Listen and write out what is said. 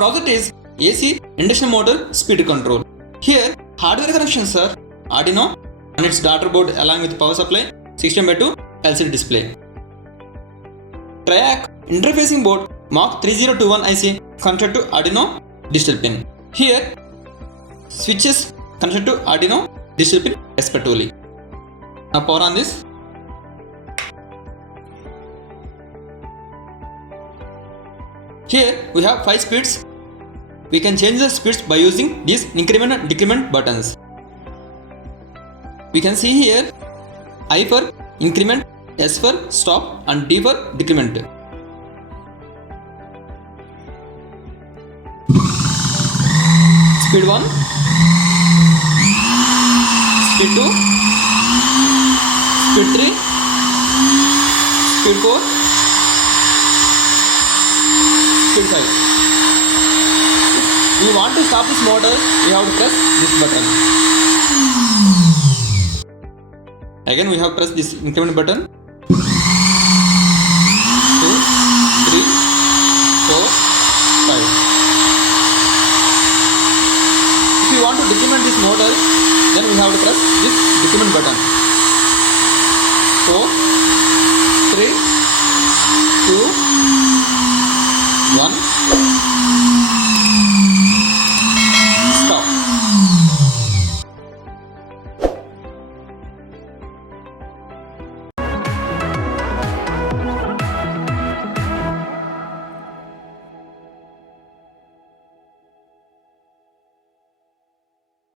project is AC induction motor speed control. Here hardware connections are Arduino and its daughter board along with power supply, 16:2 LCD display. TRIAC interfacing board Mark 3021 IC connected to Arduino digital pin. Here switches connected to Arduino digital pin respectively. Now power on this. Here we have 5 speeds. We can change the speeds by using these increment and decrement buttons. We can see here I for increment, S for stop and D for decrement. Speed 1, speed 2, speed 3, speed 4, speed 5. If we want to stop this motor, we have to press this button. Again we have pressed this increment button. 2, 3, 4, 5. If you want to decrement this motor, then we have to press this decrement button. 4, 3, 2, 1.